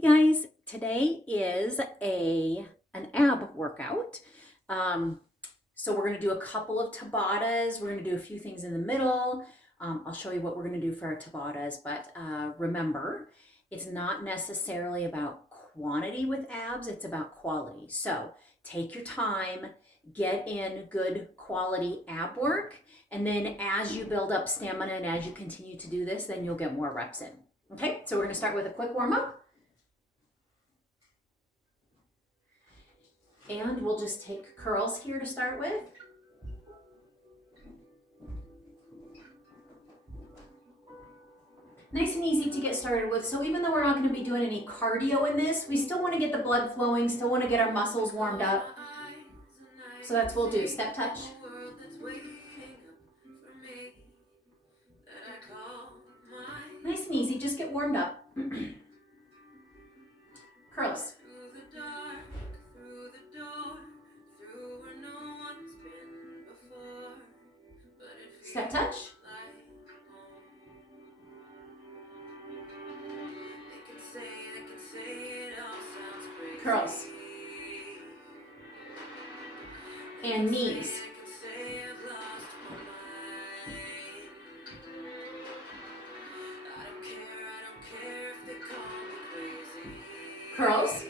Hey guys, today is an ab workout. So we're gonna do a couple of Tabatas. We're gonna do a few things in the middle. I'll show you what we're gonna do for our Tabatas, but remember, it's not necessarily about quantity with abs, it's about quality. So take your time, get in good quality ab work, and then as you build up stamina and as you continue to do this, then you'll get more reps in. Okay, so we're gonna start with a quick warm-up. And we'll just take curls here to start with. Nice and easy to get started with. So even though we're not going to be doing any cardio in this, we still want to get the blood flowing, still want to get our muscles warmed up. So that's what we'll do. Step touch. Nice and easy, just get warmed up. Curls. Step touch. Curls. And knees. Curls.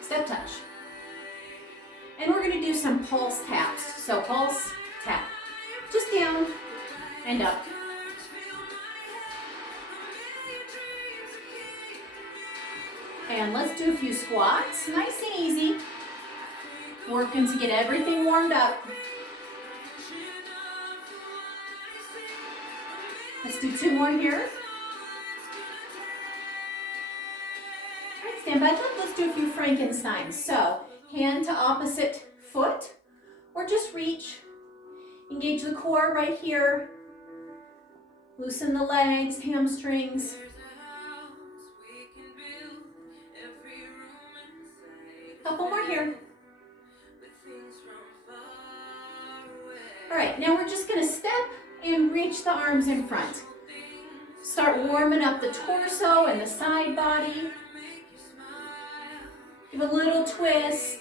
Step touch. And we're going to do some pulse taps. So pulse, tap. Just down and up. And let's do a few squats. Nice and easy. Working to get everything warmed up. Let's do 2 more here. All right, stand back up. Let's do a few Frankensteins. So hand to opposite foot, or just reach. Engage the core right here. Loosen the legs, hamstrings. Couple more here. All right, now we're just gonna step and reach the arms in front. Start warming up the torso and the side body. Give a little twist.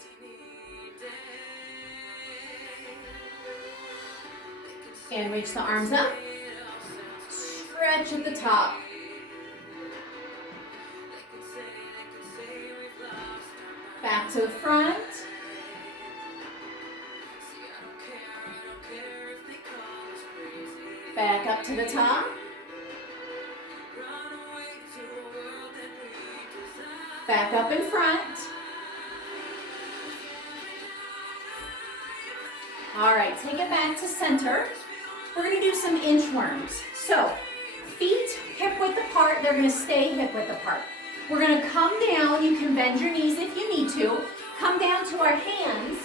And reach the arms up. Stretch at the top. Back to the front. Back up to the top. Back up in front. All right, take it back to center. We're gonna do some inchworms. So, feet hip width apart, they're gonna stay hip width apart. We're gonna come down, you can bend your knees if you need to. Come down to our hands,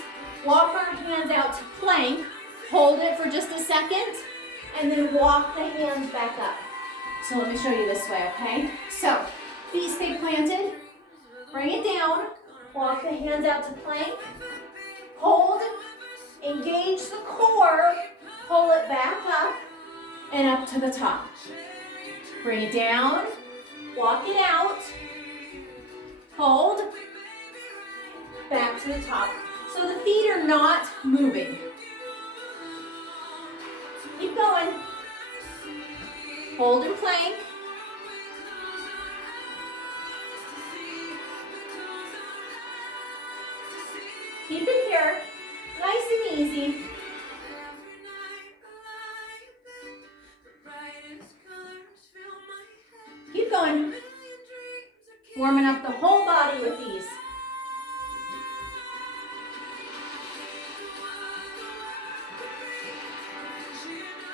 walk our hands out to plank, hold it for just a second, and then walk the hands back up. So let me show you this way, okay? So, feet stay planted, bring it down, walk the hands out to plank, hold, engage the core, pull it back up, and up to the top. Bring it down, walk it out, hold, back to the top. So the feet are not moving. Keep going. Hold and plank. Keep it here, nice and easy. Keep going. Warming up the whole body with these.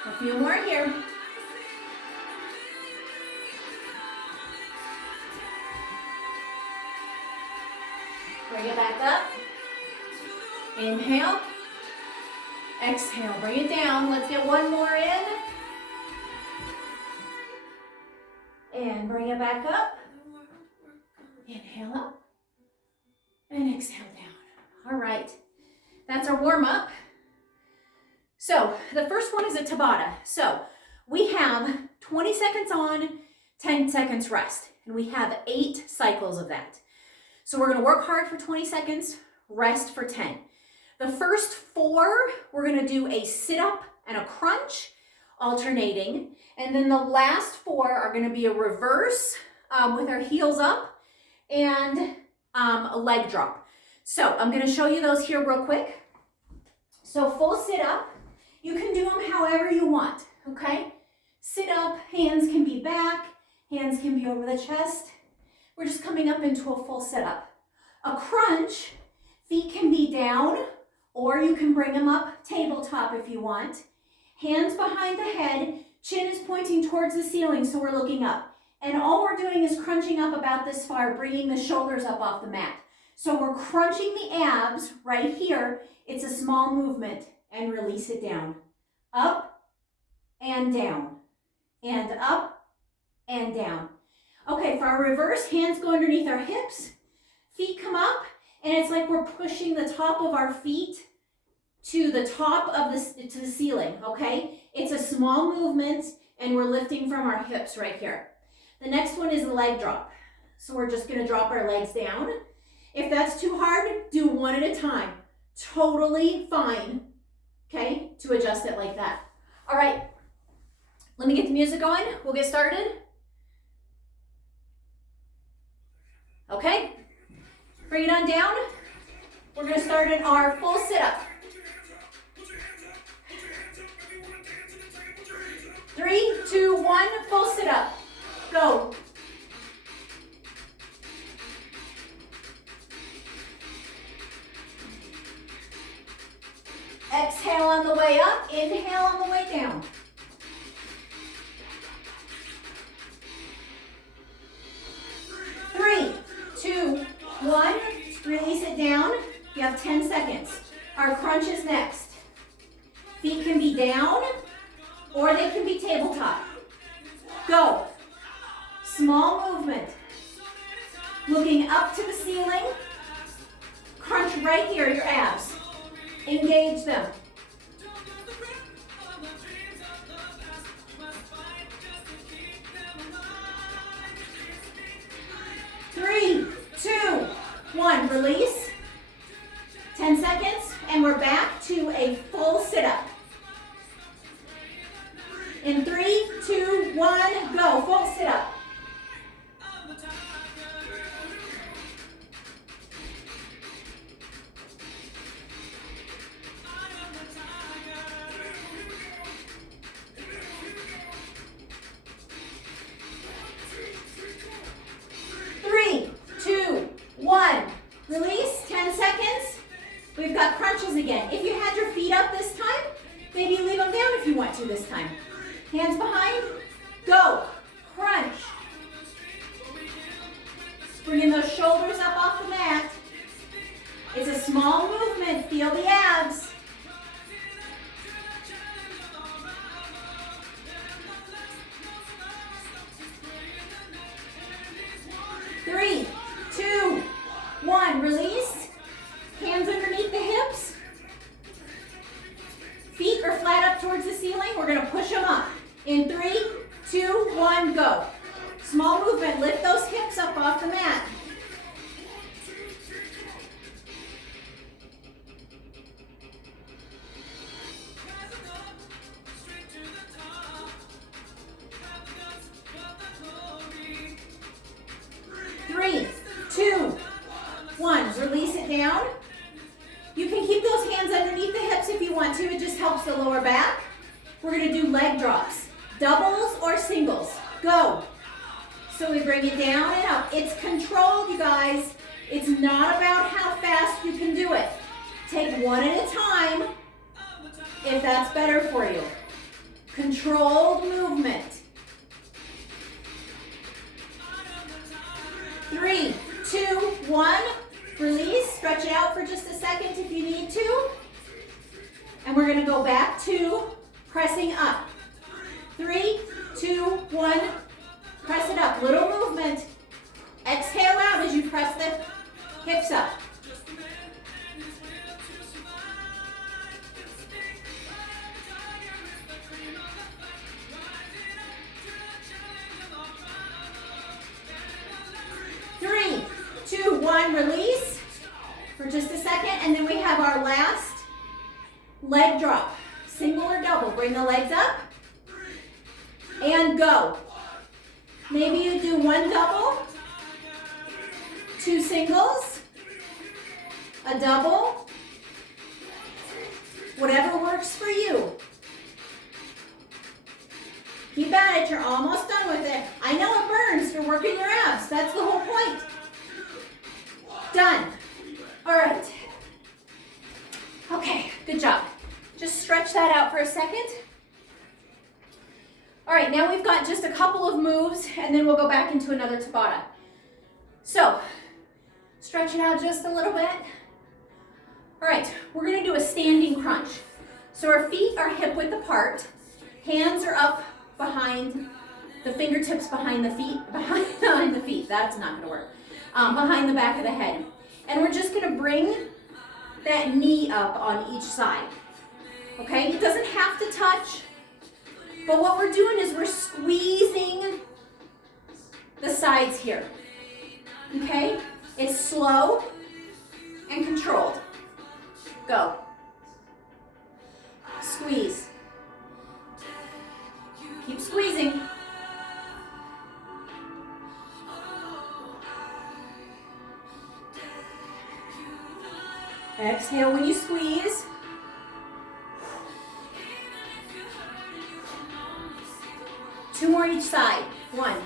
A few more here. Bring it back up. Inhale. Exhale. Bring it down. Let's get one more in. And bring it back up. Inhale up. And exhale down. All right. That's our warm up. So the first one is a Tabata. So we have 20 seconds on, 10 seconds rest. And we have 8 cycles of that. So we're gonna work hard for 20 seconds, rest for 10. The first 4, we're gonna do a sit-up and a crunch, alternating. And then the last 4 are gonna be a reverse with our heels up and a leg drop. So I'm gonna show you those here real quick. So full sit-up, you can do them however you want, okay? Sit up, hands can be back, hands can be over the chest. We're just coming up into a full sit-up. A crunch, feet can be down, or you can bring them up tabletop if you want. Hands behind the head, chin is pointing towards the ceiling, so we're looking up. And all we're doing is crunching up about this far, bringing the shoulders up off the mat. So we're crunching the abs right here. It's a small movement, and release it down. Up and down, and up and down. Okay, for our reverse, hands go underneath our hips, feet come up, and it's like we're pushing the top of our feet to the top of to the ceiling, okay? It's a small movement, and we're lifting from our hips right here. The next one is a leg drop. So we're just gonna drop our legs down. If that's too hard, do one at a time. Totally fine, okay, to adjust it like that. All right, let me get the music going. We'll get started. Okay, bring it on down. We're gonna start in our full sit-up. 3, 2, 1, full sit-up. Go. Exhale on the way up, inhale on the way down. Three, 2, 1, release it down. You have 10 seconds. Our crunch is next. Feet can be down or they can be tabletop. Go. Small movement. Looking up to the ceiling. Crunch right here, your abs. Engage them. Three, 2, 1, release. 10 seconds, and we're back to a full sit-up. In 3, 2, 1, go. Full sit-up. Release, 10 seconds. We've got crunches again. If you had your feet up this time, maybe leave them down if you want to this time. Hands behind, go. Crunch. Bringing those shoulders up off the mat. It's a small movement, feel the abs. Three, 2, 1, release. Hands underneath the hips. Feet are flat up towards the ceiling. We're gonna push them up. In 3, 2, 1, go. Small movement, lift those hips up off the mat. Three, 2, 1, release it down. You can keep those hands underneath the hips if you want to. It just helps the lower back. We're gonna do leg drops, doubles or singles. Go. So we bring it down and up. It's controlled, you guys. It's not about how fast you can do it. Take one at a time if that's better for you. Controlled movement. 3, 2, 1, release. Stretch it out for just a second if you need to. And we're gonna go back to pressing up. 3, 2, 1, press it up. Little movement. Exhale out as you press the hips up. release for just a second, and then we have our last leg drop. Single or double. Bring the legs up and go. Maybe you do one double, two singles, a double, whatever works for you. Keep at it, you're almost done with it. I know it burns, you're working your abs. That's the whole point. Done. All right. Okay, good job. Just stretch that out for a second. All right, now we've got just a couple of moves and then we'll go back into another Tabata. So, stretch it out just a little bit. All right, we're gonna do a standing crunch. So our feet are hip width apart, hands are up behind, the fingertips behind the feet, behind the feet, that's not gonna work, behind the back of the head. And we're just gonna bring that knee up on each side, okay? It doesn't have to touch, but what we're doing is we're squeezing the sides here, okay? It's slow and controlled. Go. Squeeze. Keep squeezing. Exhale when you squeeze. Two more each side. 1,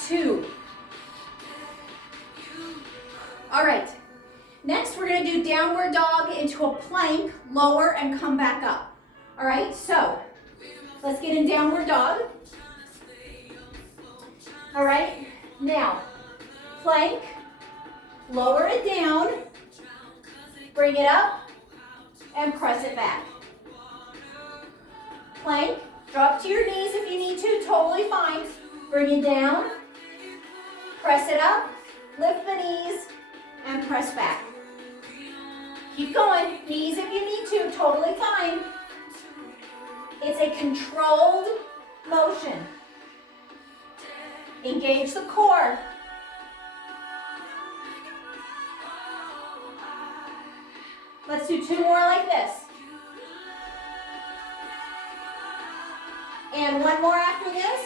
2. All right. Next, we're going to do downward dog into a plank, lower and come back up. All right, so let's get in downward dog. All right, now plank, lower it down, bring it up, and press it back. Plank, drop to your knees if you need to, totally fine. Bring it down, press it up, lift the knees, and press back. Keep going, knees if you need to, totally fine. It's a controlled motion. Engage the core. Let's do 2 more like this. And 1 more after this.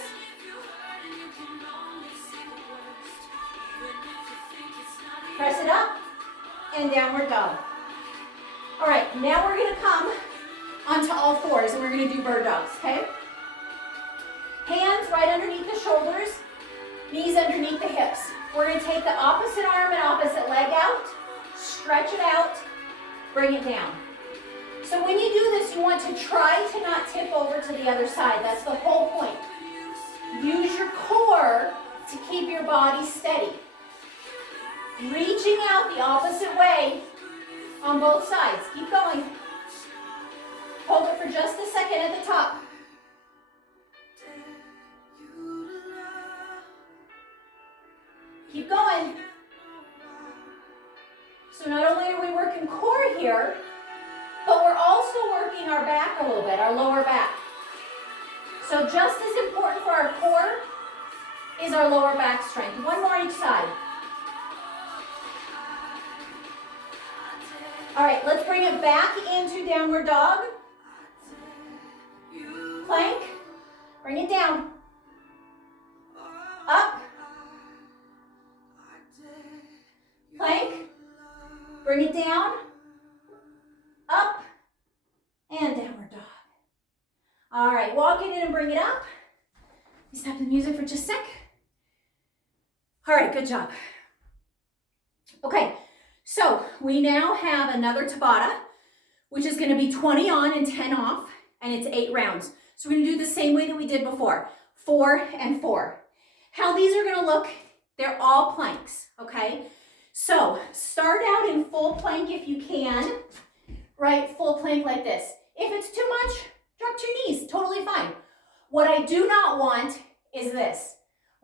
Press it up and downward dog. All right, now we're gonna come onto all fours and we're gonna do bird dogs, okay? Hands right underneath the shoulders, knees underneath the hips. We're gonna take the opposite arm and opposite leg out, stretch it out, bring it down. So when you do this, you want to try to not tip over to the other side. That's the whole point. Use your core to keep your body steady. Reaching out the opposite way on both sides. Keep going. Hold it for just a second at the top. Keep going. So not only are we working core here, but we're also working our back a little bit, our lower back. So just as important for our core is our lower back strength. 1 more each side. All right, let's bring it back into downward dog. Plank, bring it down. Up. Plank, bring it down. Up and downward dog. All right, walk it in and bring it up. Stop the music for just a sec. All right, good job. Okay, so we now have another Tabata, which is going to be 20 on and 10 off, and it's 8 rounds. So we're going to do the same way that we did before, 4 and 4. How these are going to look, they're all planks, okay? So start out in full plank if you can, right? Full plank like this. If it's too much, drop to your knees, totally fine. What I do not want is this,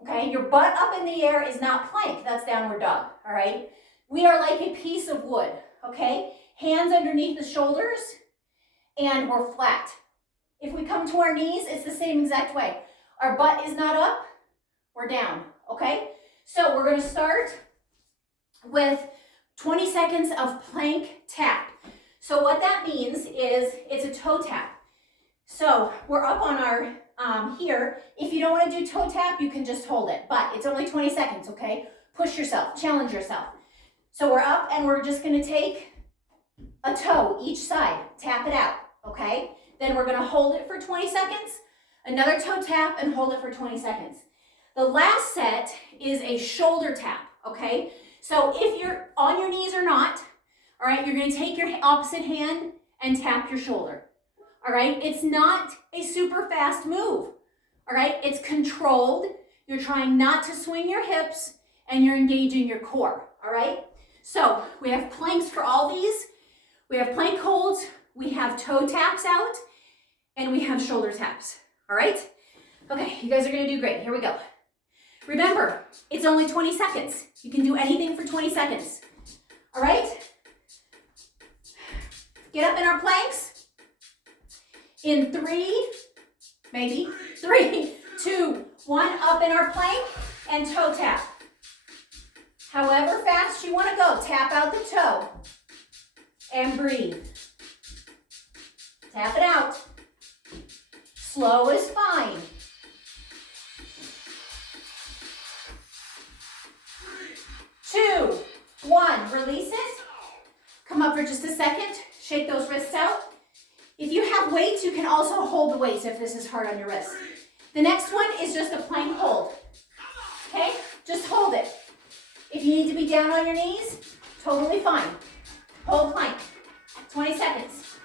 okay? Your butt up in the air is not plank, that's downward dog, all right? We are like a piece of wood, okay? Hands underneath the shoulders, and we're flat. If we come to our knees, it's the same exact way. Our butt is not up, we're down, okay? So we're gonna start with 20 seconds of plank tap. So what that means is it's a toe tap. So we're up on our here. If you don't want to do toe tap, you can just hold it, but it's only 20 seconds, okay? Push yourself, challenge yourself. So we're up and we're just gonna take a toe each side, tap it out, okay? Then we're gonna hold it for 20 seconds, another toe tap and hold it for 20 seconds. The last set is a shoulder tap, okay? So if you're on your knees or not, all right, you're gonna take your opposite hand and tap your shoulder, all right? It's not a super fast move, all right? It's controlled. You're trying not to swing your hips and you're engaging your core, all right? So we have planks for all these. We have plank holds, we have toe taps out, and we have shoulder taps, all right? Okay, you guys are gonna do great. Here we go. Remember, it's only 20 seconds. You can do anything for 20 seconds, all right? Get up in our planks. In 3, maybe, 3, 2, 1, up in our plank and toe tap. However fast you wanna go, tap out the toe and breathe. Tap it out. Slow is fine. 2, 1, release it. Come up for just a second, shake those wrists out. If you have weights, you can also hold the weights if this is hard on your wrists. The next one is just a plank hold, okay? Just hold it. If you need to be down on your knees, totally fine. Hold plank, 20 seconds.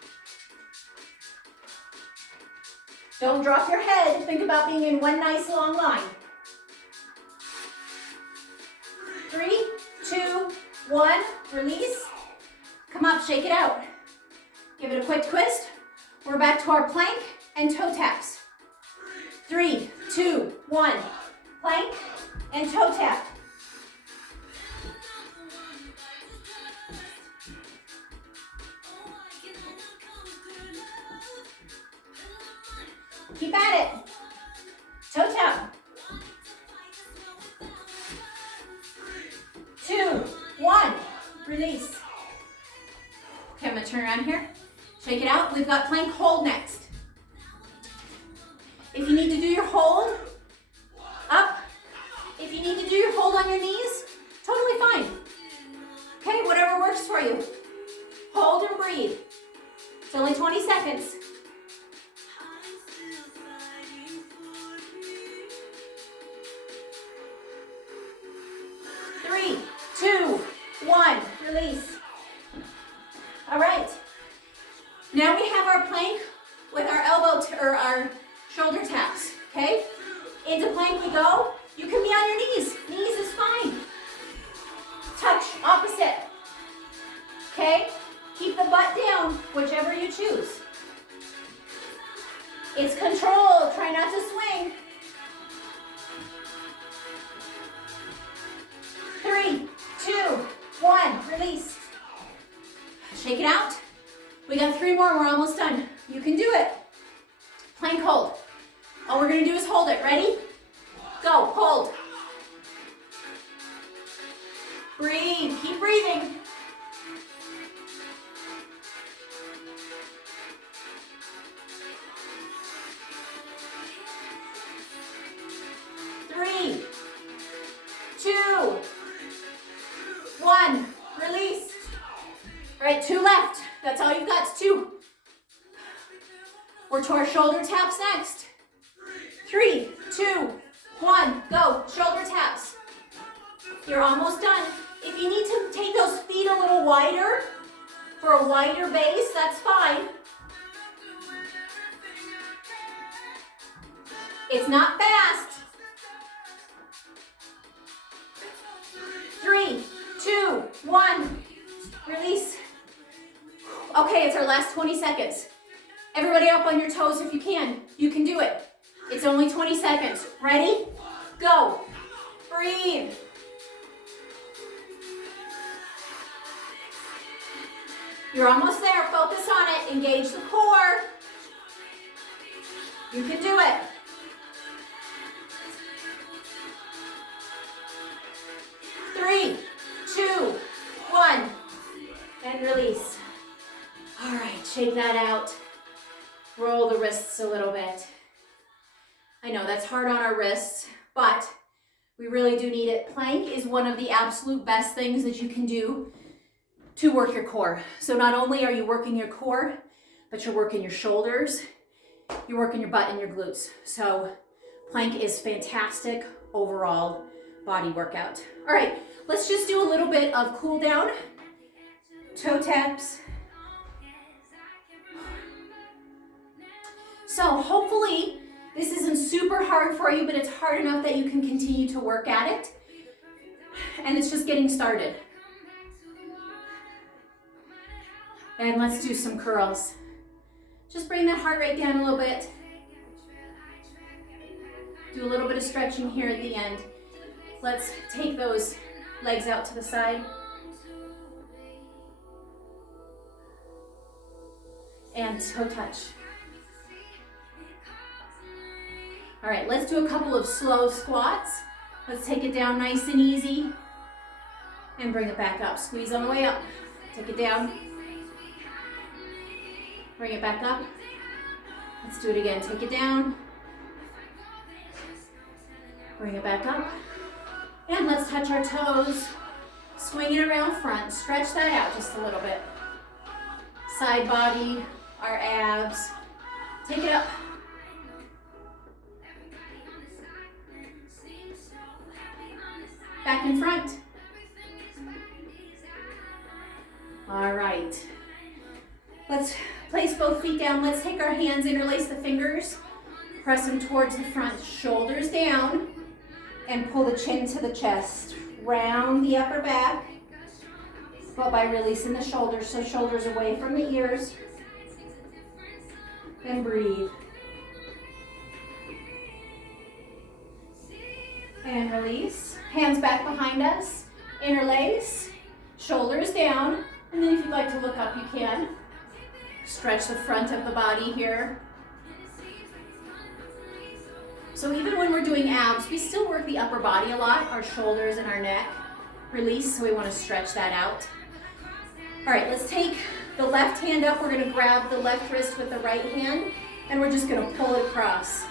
Don't drop your head, think about being in one nice long line. 3, 2, 1, release. Come up, shake it out. Give it a quick twist. We're back to our plank and toe taps. 3, 2, 1, plank and toe tap. Keep at it. Toe tap. 2, 1, release. Okay, I'm gonna turn around here. Shake it out. We've got plank hold next. If you need to do your hold, up. If you need to do your hold on your knees, totally fine. Okay, whatever works for you. Hold and breathe. It's only 20 seconds. 3, 2, 1, release. All right. Now we have our plank with our elbow or our shoulder taps, okay? Into plank we go. You can be on your knees. Knees is fine. Touch, opposite. Okay? Keep the butt down, whichever you choose. It's controlled. Try not to swing. 3, 2, 1, release. Shake it out. We got 3 more, we're almost done. You can do it. Plank hold. All we're gonna do is hold it. Ready? Go, hold. Breathe, keep breathing. 3, 2, 1, release. All right, 2 left. That's all you've got, it's 2. We're to our shoulder taps next. 3, 2, 1, go. Shoulder taps. You're almost done. If you need to take those feet a little wider for a wider base, that's fine. It's not fast. 3, 2, 1, release. Okay, it's our last 20 seconds. Everybody up on your toes if you can. You can do it. It's only 20 seconds. Ready? Go. Breathe. You're almost there. Focus on it. Engage the core. You can do it. the wrists a little bit. I know that's hard on our wrists, but we really do need it. Plank is one of the absolute best things that you can do to work your core. So not only are you working your core, but you're working your shoulders, you're working your butt and your glutes. So plank is fantastic overall body workout. All right, let's just do a little bit of cool down, toe taps. So hopefully this isn't super hard for you, but it's hard enough that you can continue to work at it. And it's just getting started. And let's do some curls. Just bring that heart rate down a little bit. Do a little bit of stretching here at the end. Let's take those legs out to the side. And toe touch. All right, let's do a couple of slow squats. Let's take it down nice and easy. And bring it back up. Squeeze on the way up. Take it down. Bring it back up. Let's do it again. Take it down. Bring it back up. And let's touch our toes. Swing it around front. Stretch that out just a little bit. Side body, our abs. Take it up. Back in front. All right. Let's place both feet down. Let's take our hands, interlace the fingers, press them towards the front, shoulders down, and pull the chin to the chest. Round the upper back, but by releasing the shoulders, so shoulders away from the ears. And breathe. And release. Hands back behind us. Interlace. Shoulders down. And then if you'd like to look up, you can. Stretch the front of the body here. So even when we're doing abs, we still work the upper body a lot, our shoulders and our neck. Release, so we want to stretch that out. All right, let's take the left hand up. We're going to grab the left wrist with the right hand, and we're just going to pull it across.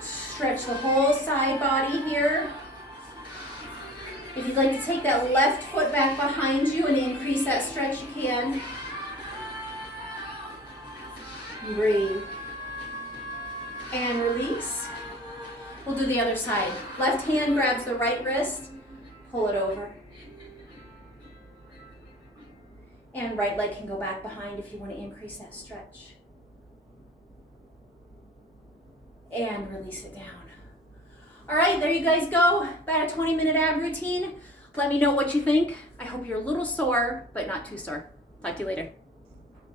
Stretch the whole side body here. If you'd like to take that left foot back behind you and increase that stretch, you can. Breathe. And release. We'll do the other side. Left hand grabs the right wrist, pull it over. And right leg can go back behind if you want to increase that stretch. And release it down. All right, there you guys go. About a 20-minute ab routine. Let me know what you think. I hope you're a little sore, but not too sore. Talk to you later.